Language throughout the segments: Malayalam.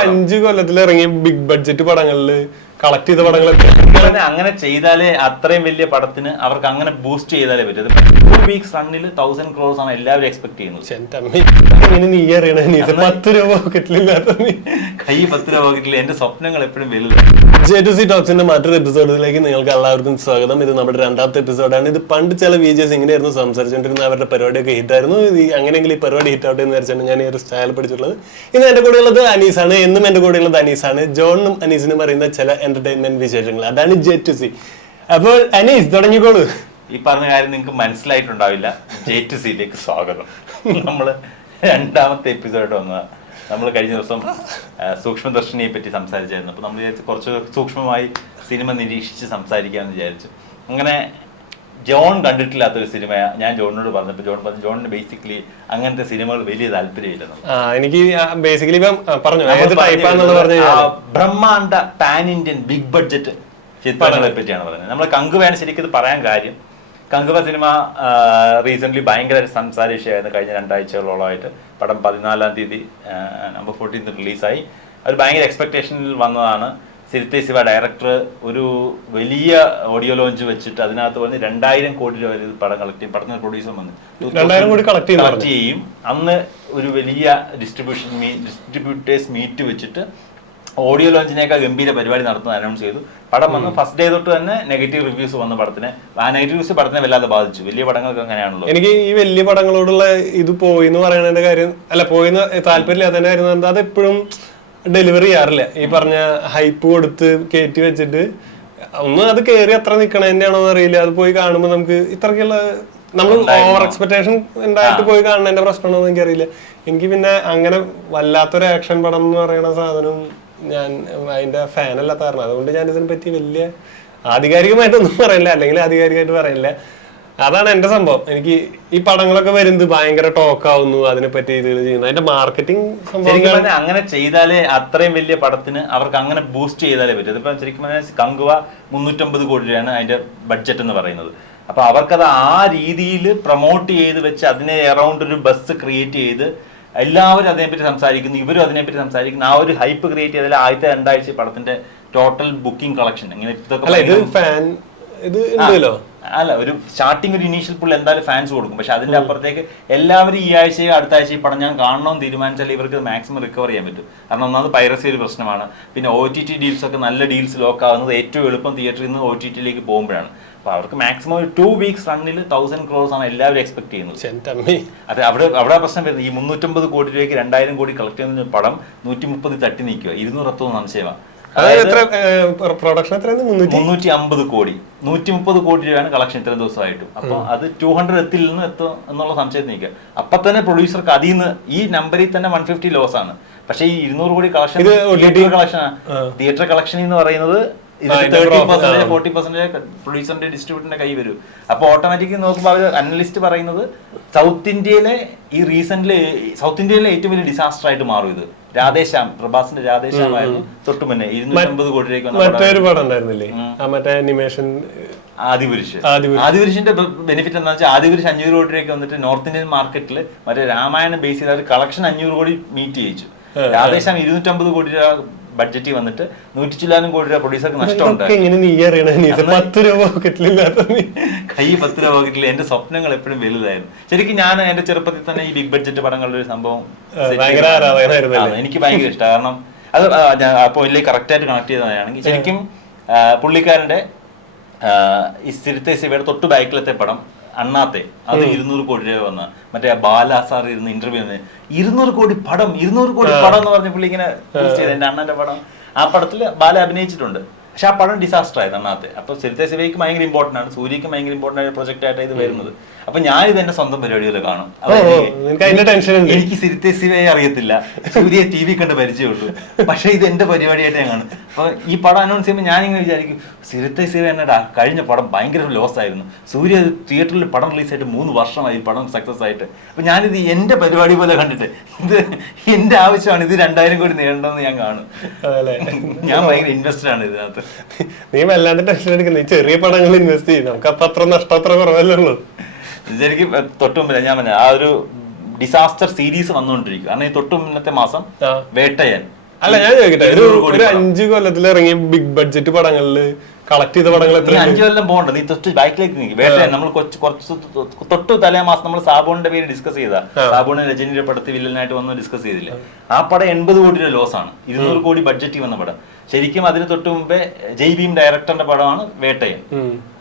5 കൊല്ലത്തിൽ ഇറങ്ങിയ ബിഗ് ബഡ്ജറ്റ് പടങ്ങളില് കളക്ട് ചെയ്ത പടങ്ങളൊക്കെ അങ്ങനെ ചെയ്താലേ അത്രയും വലിയ പടത്തിന് അവർക്ക് അങ്ങനെ ബൂസ്റ്റ് ചെയ്താലേ പറ്റും. 2 വീക്സ് റണ്ണിൽ 1000 crores ആണ് എല്ലാവരും എക്സ്പെക്ട് ചെയ്യുന്നത്. നീ അറിയണ 10 രൂപ പോക്കറ്റിലില്ലാത്ത കൈ 10 രൂപ പോക്കറ്റിൽ. എന്റെ സ്വപ്നങ്ങൾ എപ്പോഴും വലുതാണ്. J2C ടോക്സിന്റെ മറ്റൊരു എപ്പിസോഡിലേക്ക് നിങ്ങൾക്ക് എല്ലാവർക്കും സ്വാഗതം. ഇത് നമ്മുടെ 2ാമത്തെ എപ്പിസോഡാണ്. ഇത് പണ്ട് ചില വിജേഴ്സ് ഇങ്ങനെയായിരുന്നു സംസാരിച്ചുകൊണ്ടിരുന്നത്. അവരുടെ പരിപാടിയൊക്കെ ഹിറ്റായിരുന്നു. അങ്ങനെയെങ്കിൽ ഈ പരിപാടി ഹിറ്റ് ആവട്ടെ എന്ന് വിചാരിച്ചാണ് ഞാൻ ഈ ഒരു സ്റ്റൈൽ പഠിച്ചിട്ടുള്ളത്. ഇന്ന് എന്റെ കൂടെ ഉള്ളത് അനീസാണ്. എന്നും എന്റെ കൂടെ ഉള്ളത് അനീസാണ്. ജോണും അനീസിനും പറയുന്ന ചില എന്റർടൈൻമെന്റ് വിശേഷങ്ങൾ, അതാണ് J2C. അപ്പോൾ അനീസ് തുടങ്ങിക്കോളൂ. ഈ പറഞ്ഞ കാര്യം നിങ്ങൾക്ക് മനസ്സിലായിട്ടുണ്ടാവില്ല. J2Cയിലേക്ക് സ്വാഗതം. നമ്മള് 2ാമത്തെ എപ്പിസോഡ് വന്നതാണ്. നമ്മൾ കഴിഞ്ഞ ദിവസം സൂക്ഷ്മദർശിനിയെ പറ്റി സംസാരിച്ചായിരുന്നു. അപ്പോൾ നമ്മൾ വിചാരിച്ചു കുറച്ച് സൂക്ഷ്മമായി സിനിമ നിരീക്ഷിച്ച് സംസാരിക്കാമെന്ന് വിചാരിച്ചു. അങ്ങനെ ജോൺ കണ്ടിട്ടില്ലാത്തൊരു സിനിമ ഞാൻ ജോണിനോട് പറഞ്ഞപ്പോൾ ജോൺ പറഞ്ഞു ജോണിന് ബേസിക്കലി അങ്ങനത്തെ സിനിമകൾ വലിയ താല്പര്യമില്ല. എനിക്ക് ബേസിക്കലി ബ്രഹ്മാണ്ഡ പാൻ ഇന്ത്യൻ ബിഗ് ബഡ്ജറ്റ് ചിത്രങ്ങളെ പറ്റിയാണ് പറയുന്നത്. നമ്മൾ കങ്കുവയാണ് ശരിക്കും ഇത് പറയാൻ കാര്യം. കങ്കുവ സിനിമ റീസെന്റ് ഭയങ്കര സംസാര വിഷയമായിരുന്നു. കഴിഞ്ഞ 2 ആഴ്ചകളോളമായിട്ട് പടം 14-ാം തീയതി നവംബർ 14 റിലീസായി. അവർ ഭയങ്കര എക്സ്പെക്ടേഷനിൽ വന്നതാണ്. സിരിത്തെ ശിവ ഡയറക്ടർ ഒരു വലിയ ഓഡിയോ ലോഞ്ച് വെച്ചിട്ട് അതിനകത്ത് പറഞ്ഞ് 2000 കോടി രൂപ വരെ പടം കളക്ട് ചെയ്യും. പടത്തിന് പ്രൊഡ്യൂസർ വന്ന് 2000 കോടി കളക്ട് ചെയ്യും. അന്ന് ഒരു വലിയ ഡിസ്ട്രിബ്യൂട്ടേഴ്സ് മീറ്റ് വെച്ചിട്ട് ഓഡിയോ ലോഞ്ചിനേക്കാൾ ഗംഭീര പരിപാടി നടത്തുന്നത് അനൗൺസ് ചെയ്തു. പടം വന്ന് ഫസ്റ്റ് ഡേ തൊട്ട് തന്നെ നെഗറ്റീവ് റിവ്യൂസ് വന്ന പടത്തിന്. ആ നെഗറ്റീവ് റിവ്യൂസ് പടത്തിനെ വല്ലാതെ ബാധിച്ചു. വലിയ പടങ്ങൾക്ക് അങ്ങനെയാണല്ലോ. എനിക്ക് ഈ വലിയ പടങ്ങളോടുള്ള ഇത് പോയി എന്ന് പറയുന്നതിന്റെ കാര്യം അല്ല, പോയിന്ന് താല്പര്യമില്ലാത്തതിന്റെ കാര്യം അത് എപ്പോഴും ഡെലിവറി ചെയ്യാറില്ല. ഈ പറഞ്ഞ ഹൈപ്പ് കൊടുത്ത് കയറ്റി വെച്ചിട്ട് ഒന്ന് അത് കയറി അത്ര നിക്കണതിന്റെ ആണോ അറിയില്ല. അത് പോയി കാണുമ്പോൾ നമുക്ക് ഇത്രക്കുള്ള നമ്മൾ ഓവർ എക്സ്പെക്ടേഷൻ ഉണ്ടായിട്ട് പോയി കാണുന്നതിന്റെ പ്രശ്നമാണോ എന്ന് എനിക്കറിയില്ല. എനിക്ക് പിന്നെ അങ്ങനെ വല്ലാത്തൊരു ആക്ഷൻ പടം എന്ന് പറയുന്ന സാധനം ഞാൻ അതിന്റെ ഫാനല്ലാത്ത കാരണം അതുകൊണ്ട് ഞാൻ ഇതിനെ പറ്റി വലിയ ആധികാരികമായിട്ടൊന്നും പറയില്ല, അല്ലെങ്കിൽ ആധികാരികമായിട്ട് പറയില്ല. അതാണ് എന്റെ സംഭവം. എനിക്ക് ഈ പടങ്ങളൊക്കെ വരുന്നത് ഭയങ്കര ടോക്ക് ആവുന്നു, അതിനെപ്പറ്റി ഇത് ചെയ്യുന്നു, അതിന്റെ മാർക്കറ്റിംഗ് സംഭവം. അങ്ങനെ ചെയ്താലേ അത്രയും വലിയ പടത്തിന് അവർക്ക് അങ്ങനെ ബൂസ്റ്റ് ചെയ്താലേ പറ്റും. ഇതിപ്പോ ശരിക്കും പറഞ്ഞാൽ കങ്കുവ 350 കോടി രൂപയാണ് അതിന്റെ ബഡ്ജറ്റ് എന്ന് പറയുന്നത്. അപ്പൊ അവർക്കത് ആ രീതിയിൽ പ്രൊമോട്ട് ചെയ്ത് വെച്ച് അതിനെ അറൗണ്ട് ഒരു ബസ് ക്രിയേറ്റ് ചെയ്ത് എല്ലാവരും അതിനെപ്പറ്റി സംസാരിക്കുന്നു, ഇവരും അതിനെപ്പറ്റി സംസാരിക്കുന്നു. ആ ഒരു ഹൈപ്പ് ക്രിയേറ്റ് ചെയ്താൽ ആദ്യത്തെ 2 ആഴ്ച പടത്തിന്റെ ടോട്ടൽ ബുക്കിംഗ് കളക്ഷൻ ഇങ്ങനെ അല്ല, ഒരു സ്റ്റാർട്ടിങ് ഒരു ഇനീഷ്യൽ പുള്ളി എന്തായാലും ഫാൻസ് കൊടുക്കും. പക്ഷെ അതിന്റെ അപ്പുറത്തേക്ക് എല്ലാവരും ഈ ആഴ്ചയോ അടുത്ത ആഴ്ച ഈ പടം ഞാൻ കാണണമെന്ന് തീരുമാനിച്ചാൽ ഇവർക്ക് മാക്സിമം റിക്കവർ ചെയ്യാൻ പറ്റും. കാരണം ഒന്നാമത് പൈറസി ഒരു പ്രശ്നമാണ്. പിന്നെ OTT ഡീൽസ് ഒക്കെ നല്ല ഡീൽസ് ലോക്ക് ആവുന്നത് ഏറ്റവും എളുപ്പം തിയേറ്ററിൽ നിന്ന് OTTയിലേക്ക് പോകുമ്പോഴാണ്. അപ്പൊ അവർക്ക് മാക്സിമം ഒരു 2 വീക്സ് റണ്ണിൽ 1000 crores ആണ് എല്ലാവരും എക്സ്പെക്ട് ചെയ്യുന്നത്. അത് അവിടെ പ്രശ്നം വരുന്നത് ഈ 350 കോടി രൂപയ്ക്ക് 2000 കോടി കളക്ട് ചെയ്യുന്ന പടം 130 തട്ടി നിൽക്കുക. 200 എത്തുന്ന സംശയമാണ്. 350 കോടി 130 കോടി രൂപയാണ് കളക്ഷൻ ഇത്രയും ദിവസമായിട്ടും. അപ്പൊ അത് 200 എത്തിൽ നിന്ന് എത്തും എന്നുള്ള സംശയത്തിൽ നിൽക്കുക. അപ്പൊ തന്നെ പ്രൊഡ്യൂസർക്ക് അതിൽ നിന്ന് ഈ നമ്പറിൽ തന്നെ 150 ലോസ് ആണ്. പക്ഷെ ഈ 200 കോടി കളക്ഷൻ തിയേറ്റർ കളക്ഷൻ എന്ന് പറയുന്നത് 30%, 40% പ്രൊഡ്യൂസറിന്റെ ഡിസ്ട്രിബ്യൂട്ടറിന്റെ കൈ വരും. അപ്പൊ ഓട്ടോമാറ്റിക്കലി നോക്കുമ്പോൾ അവർ അനലിസ്റ്റ് പറയുന്നത് സൗത്ത് ഇന്ത്യയിലെ സൗത്ത് ഇന്ത്യയിലെ ഏറ്റവും വലിയ ഡിസാസ്റ്റർ ആയിട്ട് മാറും ഇത്. രാധേശ്യാം, പ്രഭാസിന്റെ രാധേശ്യാം ആയിരുന്നു തൊട്ടു മുന്നേ 250 കോടി രൂപയ്ക്ക് ആദിപുരുഷിന്റെ ബെനിഫിറ്റ് എന്താ വെച്ചാൽ ആദിപുരുഷ് 500 കോടി രൂപയ്ക്ക് വന്നിട്ട് നോർത്ത് ഇന്ത്യൻ മാർക്കറ്റിൽ മറ്റേ രാമായണം ബേസ് ചെയ്ത കളക്ഷൻ 500 കോടി മീറ്റ് ചെയ്യിച്ചു. രാധേശ്യാം 250 കോടി രൂപ ബഡ്ജറ്റ് വന്നിട്ട് 100 ചില്ലാനും കോടി രൂപ പ്രൊഡ്യൂസർക്ക് നഷ്ടമുണ്ട്. കൈ 10 രൂപ പോക്കറ്റിൽ. എന്റെ സ്വപ്നങ്ങൾ എപ്പോഴും വലുതായിരുന്നു. ശരിക്കും ഞാൻ എന്റെ ചെറുപ്പത്തിൽ തന്നെ ഈ ബിഗ് ബഡ്ജറ്റ് പടങ്ങളുടെ ഒരു സംഭവം എനിക്ക് ഭയങ്കര ഇഷ്ടമാണ്. കാരണം അത് അപ്പോൾ ഇതിലേക്ക് കറക്റ്റായിട്ട് കണക്ട് ചെയ്തതാണെങ്കിൽ ശരിക്കും പുള്ളിക്കാരന്റെ ഈ സിരിത്തെ ശിവയുടെ തൊട്ടു ബാക്കിലത്തെ പടം അണ്ണാത്തെ അത് 200 കോടി രൂപ വന്ന മറ്റേ ബാല സാർ ഇരുന്ന് ഇന്റർവ്യൂ 200 കോടി പടം എന്ന് പറഞ്ഞ പുള്ളി ഇങ്ങനെ പോസ്റ്റ് ചെയ്ത് എന്റെ അണ്ണന്റെ പടം. ആ പടത്തിൽ ബാല അഭിനയിച്ചിട്ടുണ്ട്. പക്ഷെ ആ പടം ഡിസാസ്റ്റർ ആയത് അണ്ണാത്തെ. അപ്പൊ സിരിത്തെ ശിവയ്ക്ക് ഭയങ്കര ഇമ്പോർട്ടന്റ് ആണ്, സൂര്യക്ക് ഭയങ്കര ഇമ്പോർട്ടന്റ് ആയ പ്രൊജക്ട് ആയിട്ട് ഇത് വരുന്നത്. അപ്പൊ ഞാനിത് എന്റെ സ്വന്തം പരിപാടികൾ കാണും. എനിക്ക് സിരിത്തെ ശിവയെ അറിയത്തില്ല, സൂര്യ TV കണ്ട് പരിചയമുള്ളൂ. പക്ഷെ ഇത് എന്റെ പരിപാടിയായിട്ട് ഞാൻ കാണും. അപ്പൊ ഈ പടം അനൗൺസ് ചെയ്യുമ്പോൾ ഞാനിങ്ങനെ വിചാരിക്കും സിരിത്തെ ശിവ എന്നടാ കഴിഞ്ഞ പടം ഭയങ്കര ലോസ് ആയിരുന്നു. സൂര്യ തിയേറ്ററിൽ പടം റിലീസായിട്ട് 3 വർഷമായി പടം സക്സസ് ആയിട്ട്. അപ്പൊ ഞാനിത് എന്റെ പരിപാടി പോലെ കണ്ടിട്ട് ഇത് എന്റെ ആവശ്യമാണ്, ഇത് 2000 കോടി നേടണമെന്ന് ഞാൻ കാണും. ഞാൻ ഭയങ്കര ഇൻവെസ്റ്റഡ് ആണ് ഇതിനകത്ത്. നീ വല്ലാണ്ട് ടെൻഷൻ എടുക്കുന്നത് ചെറിയ പടങ്ങൾ ഇൻവെസ്റ്റ് ചെയ്യും. നമുക്ക് അപ്പൊ അത്ര നഷ്ടം അത്ര കുറവല്ലേ ഉള്ളൂ. ശരിക്കും തൊട്ടുമുമ്പില്ല ഞാൻ പറഞ്ഞ ആ ഒരു ഡിസാസ്റ്റർ സീരീസ് വന്നുകൊണ്ടിരിക്കും. കാരണം ഈ തൊട്ടു മുന്നത്തെ മാസം വേട്ടയൻ അല്ല ഞാൻ ചോദിക്കട്ടെ, ഒരു 5 കൊല്ലത്തിൽ ഇറങ്ങിയ ബിഗ് ബഡ്ജറ്റ് പടങ്ങളില് കളക്ട് ചെയ്ത പടങ്ങൾ എത്ര? 5 കൊല്ലം പോകണ്ട, നീ തൊട്ട് ബാക്കിലേക്ക് നീ വേട്ട. നമ്മൾ കുറച്ച് തൊട്ട് തലേ മാസം നമ്മൾ സാബുണിന്റെ പേര് ഡിസ്കസ് ചെയ്താ, സാബുണ് രജനിയുടെ പടത്തിൽ വില്ലനായിട്ട് വന്ന് ഡിസ്കസ് ചെയ്തില്ലേ? ആ പടം 80 കോടി രൂപ ലോസ് ആണ്, 200 കോടി ബഡ്ജറ്റ് വന്ന പടം. ശരിക്കും അതിന് തൊട്ട് മുമ്പേ ജയ് ഭീം ഡയറക്ടറിന്റെ പടമാണ് വേട്ടയൻ.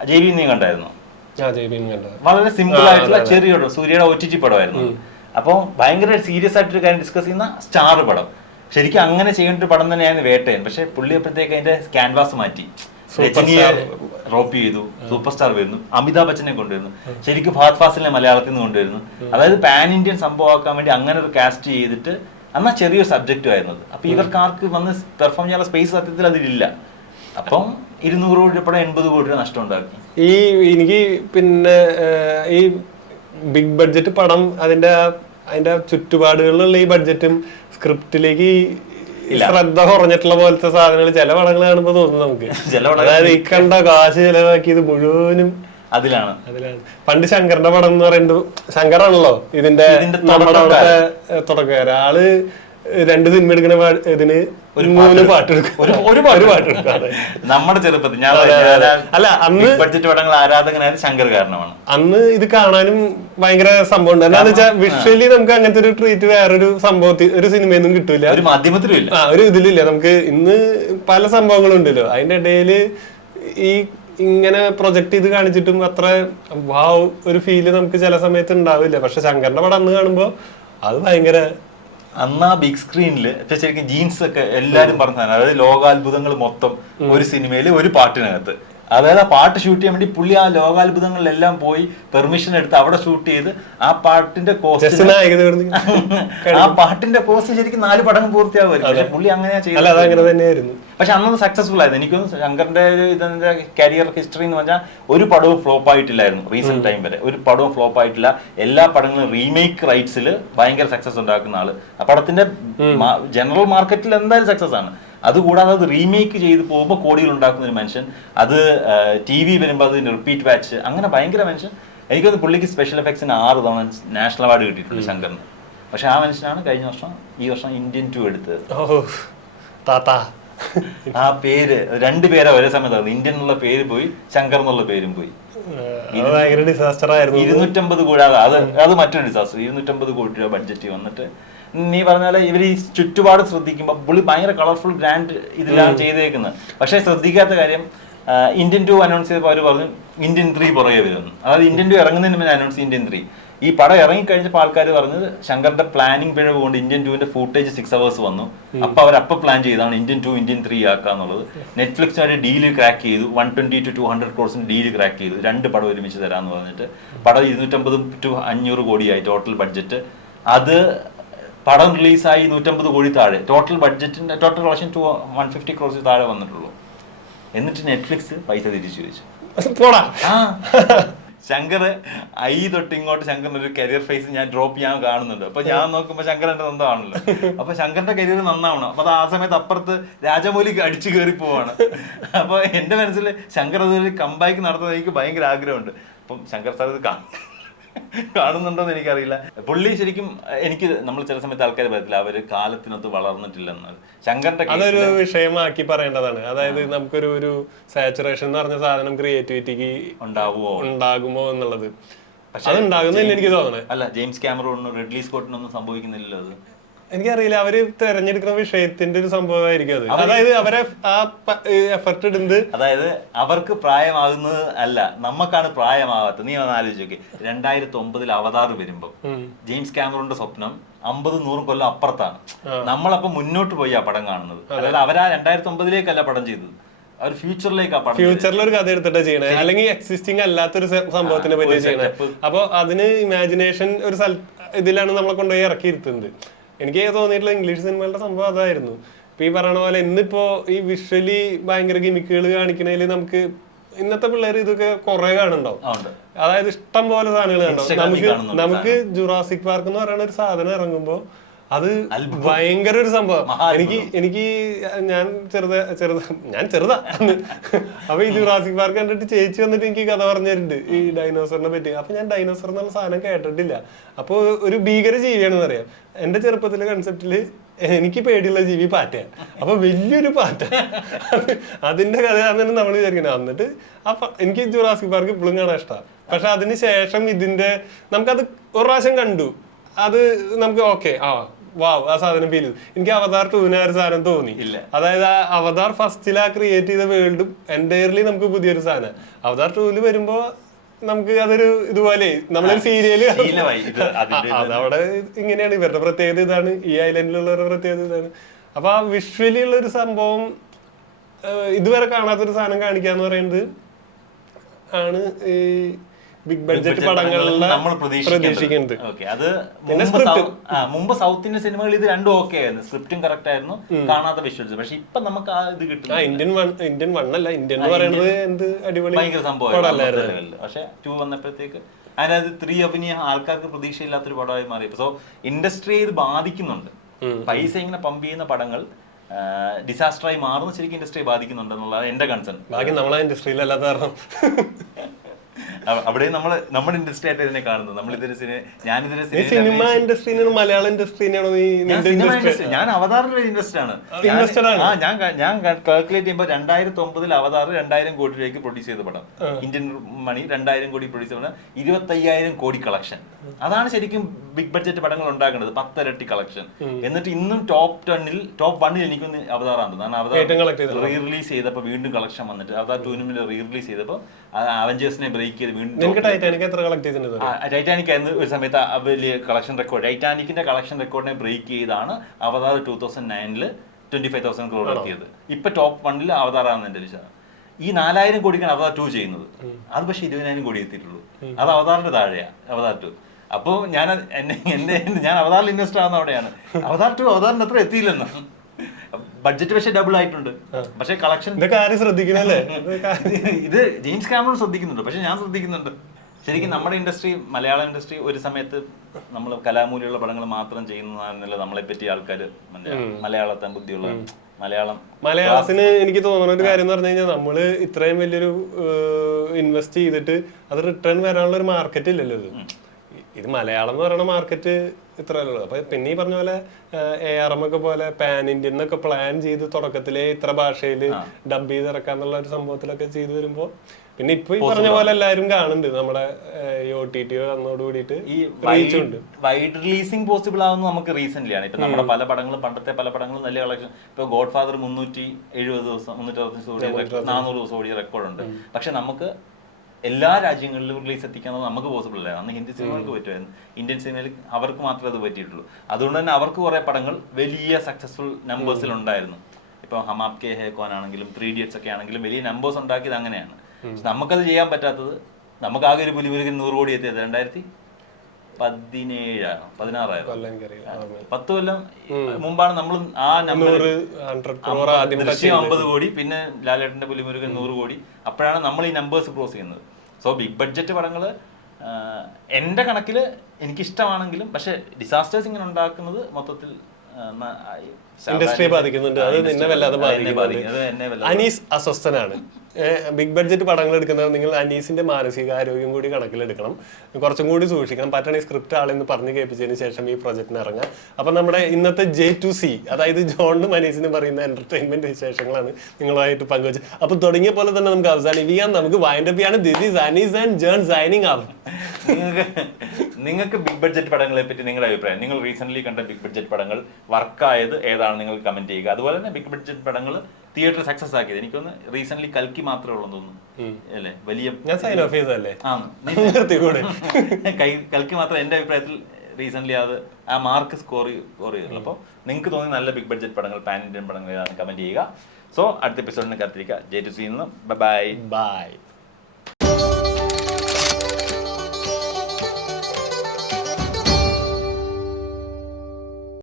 ജയ് ഭീം നീ കണ്ടായിരുന്നു? വളരെ സിമ്പിൾ ആയിട്ടുള്ള ചെറിയ സൂര്യയുടെ OTT പടമായിരുന്നു. അപ്പോൾ ഭയങ്കര സീരിയസ് ആയിട്ടൊരു കാര്യം ഡിസ്കസ് ചെയ്യുന്ന സ്റ്റാർ പടം. ശരിക്കും അങ്ങനെ ചെയ്യേണ്ട ഒരു പടം തന്നെയാണ് വേട്ടയൻ. പക്ഷെ പുള്ളി അപ്പോഴത്തേക്ക് അതിന്റെ ക്യാൻവാസ് മാറ്റി, രജനിയെ റോപ്പ് ചെയ്തു, സൂപ്പർ സ്റ്റാർ വരുന്നു, അമിതാഭ് ബച്ചനെ കൊണ്ടുവരുന്നു, ശരിക്കും ഫഹദ് ഫാസിലിനെ മലയാളത്തിൽ നിന്ന് കൊണ്ടുവരുന്നു. അതായത് പാൻ ഇന്ത്യൻ സംഭവമാക്കാൻ വേണ്ടി അങ്ങനെ ഒരു കാസ്റ്റ് ചെയ്തിട്ട് എന്നാൽ ചെറിയൊരു സബ്ജക്റ്റും ആയിരുന്നത്. അപ്പൊ ഇവർക്ക് ആർക്ക് വന്ന് പെർഫോം ചെയ്യാനുള്ള സ്പേസ് സത്യത്തിൽ അതിലില്ല. അപ്പം 200 കോടി രൂപ 80 കോടി രൂപ നഷ്ടം ഉണ്ടാക്കി. എനിക്ക് പിന്നെ ഈ ബിഗ് ബഡ്ജറ്റ് പടം അതിന്റെ ചുറ്റുപാടുകളിലുള്ള ഈ ബഡ്ജറ്റും സ്ക്രിപ്റ്റിലേക്ക് ശ്രദ്ധ കുറഞ്ഞിട്ടുള്ള പോലത്തെ സാധനങ്ങൾ ചില പടങ്ങൾ കാണുമ്പോ തോന്നുന്നു നമുക്ക്. അതായത് ഈ കണ്ട കാശ് ചെലവാക്കിയത് മുഴുവനും അതിലാണ്. പണ്ട് ശങ്കറിന്റെ പടം എന്ന് പറയുന്നത്, ശങ്കറാണല്ലോ ഇതിന്റെ നമ്മുടെ അവിടുത്തെ തുടക്കക്കാരൻ. ആള് 2 സിനിമ എടുക്കുന്ന ഇതിന് 3 പാട്ടെടുക്കും. നമ്മുടെ ചെറുപ്പത്തിൽ അല്ല അന്ന് ബഡ്ജറ്റ് പടങ്ങൾ ആരാധകനായത് ശങ്കർ കാരണമാണ്. അന്ന് ഇത് കാണാനും ഭയങ്കര സംഭവം ഉണ്ട്. എന്താന്ന് വെച്ചാൽ വിഷ്വലി നമുക്ക് അങ്ങനത്തെ ഒരു ട്രീറ്റ് വേറൊരു സംഭവത്തിൽ ഒരു സിനിമയൊന്നും കിട്ടൂല, ഒരു മാധ്യമത്തിലും ഇല്ല, ഒരു ഇതിലില്ല. നമുക്ക് ഇന്ന് പല സംഭവങ്ങളും ഉണ്ടല്ലോ, അതിന്റെ ഇടയില് ഈ ഇങ്ങനെ പ്രൊജക്ട് ചെയ്ത് കാണിച്ചിട്ടും അത്ര വാവ് ഒരു ഫീല് നമുക്ക് ചില സമയത്ത് ഉണ്ടാവില്ല. പക്ഷെ ശങ്കറിന്റെ പടം അന്ന് കാണുമ്പോ അത് ഭയങ്കര അന്ന് ആ ബിഗ് സ്ക്രീനില് ശരിക്കും ജീൻസ് ഒക്കെ എല്ലാരും പറഞ്ഞ, അതായത് ലോകാത്ഭുതങ്ങൾ മൊത്തം ഒരു സിനിമയില് ഒരു പാട്ടിനകത്ത്, അതായത് ആ പാട്ട് ഷൂട്ട് ചെയ്യാൻ വേണ്ടി പുള്ളി ആ ലോകാത്ഭുതങ്ങളിലെല്ലാം പോയി പെർമിഷൻ എടുത്ത് അവിടെ ഷൂട്ട് ചെയ്ത് ആ പാട്ടിന്റെ കോസ്റ്റ് ആ പാട്ടിന്റെ കോസ്റ്റ് ശരിക്കും 4 പടങ്ങൾ പൂർത്തിയാകുമായിരുന്നു. പക്ഷെ പുള്ളി അങ്ങനെയാ ചെയ്തത്. പക്ഷെ അന്നൊന്നും സക്സസ്ഫുൾ ആയിരുന്നു. എനിക്കൊന്നും ശങ്കറിന്റെ ഇതിന്റെ കരിയർ ഹിസ്റ്ററി എന്ന് പറഞ്ഞാൽ ഒരു പടവും ഫ്ലോപ്പ് ആയിട്ടില്ലായിരുന്നു. റീസെന്റ് ടൈം വരെ ഒരു പടവും ഫ്ലോപ്പ് ആയിട്ടില്ല. എല്ലാ പടങ്ങളും റീമേക്ക് റൈറ്റ്സിൽ ഭയങ്കര സക്സസ് ഉണ്ടാക്കുന്ന ആള്. ആ പടത്തിന്റെ ജനറൽ മാർക്കറ്റിൽ എന്തായാലും സക്സസ് ആണ്. അതുകൂടാതെ അത് റീമേക്ക് ചെയ്ത് പോകുമ്പോൾ കോടികൾ ഉണ്ടാക്കുന്ന ഒരു മനുഷ്യൻ, അത് TV വരുമ്പോൾ അതിന് റിപ്പീറ്റ് വാച്ച്, അങ്ങനെ ഭയങ്കര മനുഷ്യൻ. എനിക്കൊന്ന് പുള്ളിക്ക് സ്പെഷ്യൽ എഫക്ട്സിന് 6 തവണ നാഷണൽ അവാർഡ് കിട്ടിയിട്ടുണ്ട് ശങ്കറിന്. പക്ഷെ ആ മനുഷ്യനാണ് ഈ വർഷം ഇന്ത്യൻ 2 എടുത്തത്. ആ പേര് 2 പേരെ ഒരേ സമയത്ത് ഇന്ത്യൻ എന്നുള്ള പേര് പോയി, ശങ്കർ എന്നുള്ള പേരും പോയി. 250 കോടി, അത് മറ്റൊരു ഡിസാസ്റ്റർ. 250 കോടി രൂപ ബഡ്ജറ്റ് വന്നിട്ട് നീ പറഞ്ഞാല് ഇവർ ഈ ചുറ്റുപാട് ശ്രദ്ധിക്കുമ്പോൾ പുള്ളി ഭയങ്കര കളർഫുൾ ഗ്രാൻഡ് ഇതിലാണ് ചെയ്തേക്കുന്നത്. പക്ഷെ ശ്രദ്ധിക്കാത്ത കാര്യം, ഇന്ത്യൻ 2 അനൗൺസ് ചെയ്തപ്പോൾ അവർ പറഞ്ഞു ഇന്ത്യൻ 3 പുറകെ വരുന്നു. അതായത് ഇന്ത്യൻ 2 ഇറങ്ങുന്നതിന് മുന്നേ അനൗൺസ് ഇന്ത്യൻ 3. ഈ പടം ഇറങ്ങിക്കഴിഞ്ഞപ്പോൾ ആൾക്കാർ പറഞ്ഞത് ശങ്കറിന്റെ പ്ലാനിങ് പിഴവ് കൊണ്ട് ഇന്ത്യൻ 2ന്റെ ഫൂട്ടേജ് 6 hours വന്നു. അപ്പൊ അവർ പ്ലാൻ ചെയ്താണ് ഇന്ത്യൻ 2 ഇന്ത്യൻ 3 ആക്കാന്നുള്ളത്. നെറ്റ്ഫ്ലിക്സുമായിട്ട് ഡീല് ക്രാക്ക് ചെയ്തു. 120 to 200 crores ഡീല് ക്രാക്ക് ചെയ്തു. 2 പടം ഒരുമിച്ച് തരാന്ന് പറഞ്ഞിട്ട് പടം 250 to 500 കോടിയായി ടോട്ടൽ ബഡ്ജറ്റ്. അത് പടം റിലീസായി 150 കോടി താഴെ, ടോട്ടൽ ബഡ്ജറ്റിന്റെ ടോട്ടൽ കളക്ഷൻ 150 crores താഴെ വന്നിട്ടുള്ളൂ. എന്നിട്ട് നെറ്റ്ഫ്ലിക്സ് പൈസ തിരിച്ചു ചോദിച്ചു. ശങ്കർ തൊട്ട് ഇങ്ങോട്ട് ശങ്കറിന്റെ ഒരു കരിയർ ഫേസ് ഞാൻ ഡ്രോപ്പ് ചെയ്യാൻ കാണുന്നുണ്ട്. അപ്പൊ ഞാൻ നോക്കുമ്പോ ശങ്കർ എന്റെ സ്വന്തമാണല്ലോ. അപ്പൊ ശങ്കറിന്റെ കരിയർ നന്നാവണം. അപ്പൊ അത് ആ സമയത്ത് അപ്പുറത്ത് രാജമൗലി അടിച്ചു കയറി പോവാണ്. അപ്പൊ എന്റെ മനസ്സിൽ ശങ്കർ അതൊരു കംബാക്ക് നടത്തുന്നത് എനിക്ക് ഭയങ്കര ആഗ്രഹമുണ്ട്. അപ്പം ശങ്കർ സാർ ഇത് കാണുന്നുണ്ടോന്ന് എനിക്കറിയില്ല. പുള്ളി ശരിക്കും എനിക്ക് നമ്മൾ ചില സമയത്ത് ആൾക്കാർ പറയത്തില്ല അവര് കാലത്തിനൊത്ത് വളർന്നിട്ടില്ലെന്ന്. ശങ്കറിന്റെ അതൊരു വിഷയമാക്കി പറയേണ്ടതാണ്. അതായത് നമുക്കൊരു സാച്ചുറേഷൻ എന്ന് പറഞ്ഞ സാധനം ക്രിയേറ്റിവിറ്റിക്ക് ഉണ്ടാകുമോ എന്നുള്ളത്. പക്ഷെ അത് ഉണ്ടാകുന്നില്ല എനിക്ക് തോന്നണേ. അല്ല, ജെയിംസ് ക്യാമറൂണിനും റിഡ്ലി സ്കോട്ടിനൊന്നും സംഭവിക്കുന്നില്ലല്ലോ അത്. എനിക്കറിയില്ല, അവര് തെരഞ്ഞെടുക്കുന്ന വിഷയത്തിന്റെ ഒരു സംഭവമായിരിക്കും അത്. അതായത് അവരെ ആ എഫർട്ട് ഇടുന്നത്, അതായത് അവർക്ക് പ്രായമാകുന്നത് അല്ല, നമുക്കാണ് പ്രായമാവാത്തത്. നീ ഒന്ന് ആലോചിച്ച് നോക്കി, 2009 അവതാർ വരുമ്പോ ജെയിംസ് ക്യാമറൂണിന്റെ സ്വപ്നം 50-100 കൊല്ലം അപ്പുറത്താണ്. നമ്മളപ്പോ മുന്നോട്ട് പോയി ആ പടം കാണുന്നത്. അതായത് അവരാ 2009 പടം ചെയ്തത്, അവർ ഫ്യൂച്ചറിൽ ഒരു കഥ എടുത്തിട്ടാ ചെയ്യണേ, അല്ലെങ്കിൽ എക്സിസ്റ്റിംഗ് അല്ലാത്തൊരു സംഭവത്തിനെ പറ്റി ചെയ്യണേ. അപ്പൊ അതിന് ഇമാജിനേഷൻ ഒരു ഇതിലാണ് നമ്മളെ കൊണ്ടുപോയി ഇറക്കിയിരുത്തുന്നത്. എനിക്ക് തോന്നിയിട്ടുള്ള ഇംഗ്ലീഷ് സിനിമകളുടെ സംഭവം അതായിരുന്നു. ഇപ്പൊ ഈ പറയണ പോലെ ഇന്നിപ്പോ ഈ വിഷ്വലി ഭയങ്കര ഗിമിക്കുകൾ കാണിക്കണേല് നമുക്ക് ഇന്നത്തെ പിള്ളേർ ഇതൊക്കെ കുറെ കാണുന്നുണ്ടാവും. അതായത് ഇഷ്ടം പോലെ സാധനങ്ങൾ കണ്ടാവും. നമുക്ക് ജുറാസിക് പാർക്ക് എന്ന് പറയുന്ന ഒരു സാധനം ഇറങ്ങുമ്പോ അത് ഭയങ്കര ഒരു സംഭവം. എനിക്ക് ഞാൻ ചെറുതാ. അപ്പൊ ഈ ജുറാസിക് പാർക്ക് കണ്ടിട്ട് ചേച്ചി വന്നിട്ട് എനിക്ക് കഥ പറഞ്ഞിട്ടുണ്ട് ഈ ഡൈനോസറിനെ പറ്റി. അപ്പൊ ഞാൻ ഡൈനോസർ എന്നുള്ള സാധനം കേട്ടിട്ടില്ല. അപ്പൊ ഒരു ഭീകര ജീവിയാണെന്ന് അറിയാം. എന്റെ ചെറുപ്പത്തിലെ കൺസെപ്റ്റില് എനിക്ക് പേടിയുള്ള ജീവി പാറ്റയാണ്. അപ്പൊ വലിയൊരു പാറ്റ, അതിന്റെ കഥയാണെന്ന് നമ്മൾ വിചാരിക്കുന്നത്. എന്നിട്ട് എനിക്ക് ജുറാസിക് പാർക്ക് ഇപ്പോഴും കാണാൻ ഇഷ്ടമാണ്. പക്ഷെ അതിന് ശേഷം ഇതിന്റെ നമുക്കത് ഒരു പ്രാവശ്യം കണ്ടു, അത് നമുക്ക് ഓക്കെ വാവ് ആ സാധനം ഫീൽ ചെയ്തു. എനിക്ക് അവതാർ 2 ഒരു സാധനം തോന്നി. അതായത് ആ അവതാർ ഫസ്റ്റിൽ ആ ക്രിയേറ്റ് ചെയ്ത വേൾഡും എൻറ്റയർലി നമുക്ക് പുതിയൊരു സാധനം. അവതാർ 2 വരുമ്പോ നമുക്ക് അതൊരു ഇതുപോലെ നമ്മളൊരു സീരിയല് അതവിടെ ഇങ്ങനെയാണ്. ഇവരുടെ പ്രത്യേകത ഇതാണ്, ഈ ഐലൻഡിലുള്ളവരുടെ പ്രത്യേകത ഇതാണ്. അപ്പൊ ആ വിഷ്വലി ഉള്ള ഒരു സംഭവം ഇതുവരെ കാണാത്തൊരു സാധനം കാണിക്കാന്ന് പറയുന്നത് ആണ് ഈ ബിഗ് ബഡ്ജറ്റ് പടങ്ങളിലെ നമ്മൾ പ്രതീക്ഷിക്കുന്നത്. അത് മുമ്പ് സൗത്ത് ഇന്ത്യൻ സിനിമകൾ ഇത് രണ്ടും ഓക്കെ ആയിരുന്നു, സ്ക്രിപ്റ്റും കറക്റ്റ് ആയിരുന്നു, കാണാത്ത വിഷ്വൽസ്. പക്ഷെ ഇപ്പൊ നമുക്ക് ആ ഇത് കിട്ടും. ഇന്ത്യൻ വണ്ണല്ല, ഇന്ത്യൻ എന്ന് പറയുന്നത് എന്ത് അടിപൊളി ഭയങ്കര സംഭവം. പക്ഷെ 2 വന്നപ്പോഴത്തേക്ക് അതിനകത്ത് 3 അഭിനയം ആൾക്കാർക്ക് പ്രതീക്ഷയില്ലാത്തൊരു പടമായി മാറി. സോ ഇൻഡസ്ട്രിയെ ഇത് ബാധിക്കുന്നുണ്ട്. പൈസ ഇങ്ങനെ പമ്പ് ചെയ്യുന്ന പടങ്ങൾ ഡിസാസ്റ്ററായി മാറുന്ന ശരിക്കും ഇൻഡസ്ട്രിയെ ബാധിക്കുന്നുണ്ടെന്നുള്ളതാണ് എന്റെ കൺസേൺ. ബാക്കി നമ്മളെ ഇൻഡസ്ട്രിയിലല്ലാത്ത കാരണം അവിടെ നമ്മുടെ ഇൻഡസ്ട്രി ആയിട്ട് ഇതിനെ കാണുന്നത്. നമ്മളിതൊരു സിനിമ ഇൻഡസ്ട്രി മലയാള ഇൻഡസ്ട്രിയാണോ? ഞാൻ അവതാറിന്റെ ഇൻട്രസ്റ്റ് ആണ്. ഞാൻ കാൽക്കുലേറ്റ് ചെയ്യുമ്പോൾ 2009 അവതാർ 2000 കോടി രൂപയ്ക്ക് പ്രൊഡ്യൂസ് ചെയ്ത പടം, ഇന്ത്യൻ മണി 2000 കോടി പ്രൊഡ്യൂസ് ചെയ്ത പടം, 25,000 കോടി കളക്ഷൻ. അതാണ് ശരിക്കും ബിഗ് ബഡ്ജറ്റ് പടങ്ങൾ ഉണ്ടാക്കുന്നത്, 10 ഇരട്ടി കളക്ഷൻ. എന്നിട്ട് ഇന്നും ടോപ്പ് 1 എനിക്കൊന്ന് അവതാറാണ്. അവതാർ റീ റിലീസ് ചെയ്തപ്പോൾ വീണ്ടും കളക്ഷൻ വന്നിട്ട്, അവതാർ 2 റീ റിലീസ് ചെയ്തപ്പോൾ അവഞ്ചേഴ്സിനെ ബ്രേക്ക് ചെയ്ത് വീണ്ടും ടൈറ്റാനിക് ആയിരുന്നു ഒരു സമയത്ത് വലിയ കളക്ഷൻ റെക്കോർഡ്. ടൈറ്റാനിക്കിന്റെ കളക്ഷൻ റെക്കോർഡിനെ ബ്രേക്ക് ചെയ്താണ് അവതാർ 2009 25,000 crore എത്തിയത്. ഇപ്പൊ ടോപ്പ് 1 അവതാറാണ് എന്റെ വിചാരം. ഈ 4,000 കോടിക്കാണ് അവതാർ 2 ചെയ്യുന്നത്. അത് പക്ഷെ 20,000 കോടി എത്തിയിട്ടുള്ളൂ. അത് അവതാറിന്റെ താഴെയാ അവതാർ 2. അപ്പൊ ഞാൻ അവതാറിൽ ഇൻവെസ്റ്റ് ആവുന്ന അവിടെയാണ്. അവതാർ 2 അവതാറിന് അത്ര എത്തിയില്ലെന്ന്. ബഡ്ജറ്റ് പക്ഷെ ഡബിൾ ആയിട്ടുണ്ട്, പക്ഷെ കളക്ഷൻ ശ്രദ്ധിക്കണല്ലേ. ഇത് ജെയിംസ് കാമറൂൺ ശ്രദ്ധിക്കുന്നുണ്ട്, പക്ഷെ ഞാൻ ശ്രദ്ധിക്കുന്നുണ്ട്. ശരിക്കും നമ്മുടെ ഇൻഡസ്ട്രി, മലയാള ഇൻഡസ്ട്രി ഒരു സമയത്ത് നമ്മൾ കലാമൂല്യമുള്ള പടങ്ങൾ മാത്രം ചെയ്യുന്നതാണെന്നല്ല നമ്മളെ പറ്റി ആൾക്കാർ മലയാളത്തെ ബുദ്ധിയുള്ള മലയാളത്തിന് എനിക്ക് തോന്നുന്ന ഒരു കാര്യം എന്ന് പറഞ്ഞു കഴിഞ്ഞാൽ നമ്മള് ഇത്രയും വലിയൊരു ഇൻവെസ്റ്റ് ചെയ്തിട്ട് അത് റിട്ടേൺ വരാനുള്ള ഒരു മാർക്കറ്റ് ഇല്ലല്ലോ. ഇത് മലയാളം എന്ന് പറയുന്ന മാർക്കറ്റ് ഇത്രയല്ലോ. അപ്പൊ പിന്നെ ഈ പറഞ്ഞ പോലെ ARM ഒക്കെ പോലെ പാൻ ഇന്ത്യൻ എന്നൊക്കെ പ്ലാൻ ചെയ്ത് തുടക്കത്തിലെ ഇത്ര ഭാഷയിൽ ഡബ് ചെയ്ത് ഇറക്കാന്നുള്ള ഒരു സംഭവത്തിലൊക്കെ ചെയ്തു വരുമ്പോ പിന്നെ ഇപ്പൊ ഈ പറഞ്ഞ പോലെ എല്ലാരും കാണുന്നുണ്ട്. നമ്മുടെ OTT വന്നോട് കൂടിയിട്ട് ഈ വൈഡ് റിലീസിംഗ് പോസിബിൾ ആവുന്ന നമുക്ക് റീസെന്റ് ആണ്. ഇപ്പൊ നമ്മുടെ പല പടങ്ങളും, പണ്ടത്തെ പല പടങ്ങളും നല്ല കളക്ഷൻ. ഇപ്പൊ ഗോഡ് ഫാദർ 370 ദിവസം 365 400 ദിവസം ഓടിയ റെക്കോർഡുണ്ട്. പക്ഷെ നമുക്ക് എല്ലാ രാജ്യങ്ങളിലും റിലീസ് എത്തിക്കാന്നത് നമുക്ക് പോസിബിൾ അല്ല. അന്ന് ഹിന്ദി സിനിമകൾക്ക് പറ്റുമായിരുന്നു, ഇന്ത്യൻ സിനിമയിൽ അവർക്ക് മാത്രമേ അത് പറ്റിയിട്ടുള്ളൂ. അതുകൊണ്ട് തന്നെ അവർക്ക് കുറെ പടങ്ങൾ വലിയ സക്സസ്ഫുൾ നമ്പേഴ്സിൽ ഉണ്ടായിരുന്നു. ഇപ്പൊ ഹം ആപ്കെ ഹേ കോൻ ആണെങ്കിലും 3 Idiots ഒക്കെ ആണെങ്കിലും വലിയ നമ്പേഴ്സ് ഉണ്ടാക്കിയത് അങ്ങനെയാണ്. നമുക്കത് ചെയ്യാൻ പറ്റാത്തത്. നമുക്ക് ആകെ ഒരു പുലിമുരുകൻ 100 കോടി എത്തിയത് 2017 10 കൊല്ലം മുമ്പാണ് നമ്മൾ ആ നമ്പർ 50 കോടി, പിന്നെ ലാലേട്ടന്റെ പുലിമുരുകൻ 100 കോടി. അപ്പോഴാണ് നമ്മൾ ഈ നമ്പേഴ്സ് ക്രോസ് ചെയ്യുന്നത്. സോ ബിഗ് ബഡ്ജറ്റ് പടങ്ങൾ എന്റെ കണക്കില് എനിക്കിഷ്ടമാണെങ്കിലും, പക്ഷെ ഡിസാസ്റ്റേഴ്സ് ഇങ്ങനെ ഉണ്ടാക്കുന്നത് മൊത്തത്തിൽ ഇൻഡസ്ട്രിയെ ബാധിക്കുന്നുണ്ട്. അത് നിന്നെ വല്ലാതെ ബാധിക്കുന്നുണ്ട്. അനീസ് അസ്വസ്ഥനാണ്. ബിഗ് ബഡ്ജറ്റ് പടങ്ങൾ എടുക്കുന്നത് നിങ്ങൾ അനീസിന്റെ മാനസികാരോഗ്യം കൂടി കണക്കിലെടുക്കണം, കുറച്ചും കൂടി സൂക്ഷിക്കണം. പറ്റണ സ്ക്രിപ്റ്റ് ആളെന്ന് പറഞ്ഞ് കേൾപ്പിച്ചതിന് ശേഷം ഈ പ്രൊജക്ടിന് ഇറങ്ങാം. അപ്പൊ നമ്മുടെ ഇന്നത്തെ J2C, അതായത് ജോണിനും അനീസിനും പറയുന്ന എന്റർടൈൻമെന്റ് വിശേഷങ്ങളാണ് നിങ്ങളുമായിട്ട് പങ്കുവെച്ചത്. അപ്പൊ തുടങ്ങിയ പോലെ തന്നെ നമുക്ക് അവസാനിപ്പിക്കാം. നമുക്ക് വൈൻഡ് അപ്പ് ചെയ്യാണ്. This is Anees and John signing off. നിങ്ങൾക്ക് ബിഗ് ബഡ്ജറ്റ് പടങ്ങളെ പറ്റി നിങ്ങളുടെ അഭിപ്രായം, നിങ്ങൾ റീസെന്റ് കണ്ട ബിഗ് ബഡ്ജറ്റ് പടങ്ങൾ വർക്കായത് ഏതാണ് നിങ്ങൾ കമന്റ് ചെയ്യുക. അതുപോലെ തന്നെ ബിഗ് ബഡ്ജറ്റ് പടങ്ങൾ തിയേറ്റർ സക്സസ് ആക്കിയത്. എനിക്കൊന്ന് റീസെന്റ് കൽക്കി മാത്രമേ ഉള്ളൂ തോന്നുന്നു അല്ലേ, വലിയ കൽക്കി മാത്രം എന്റെ അഭിപ്രായത്തിൽ റീസെന്റ് അത് ആ മാർക്ക് സ്കോർ ചെയ്തിട്ടുള്ളൂ. അപ്പോൾ നിങ്ങൾക്ക് തോന്നി നല്ല ബിഗ് ബഡ്ജറ്റ് പടങ്ങൾ, പാൻ ഇന്ത്യൻ പടങ്ങൾ ഏതാണ് കമന്റ് ചെയ്യുക. സോ അടുത്ത എപ്പിസോഡിന് കാത്തിരിക്കുക. J2C by.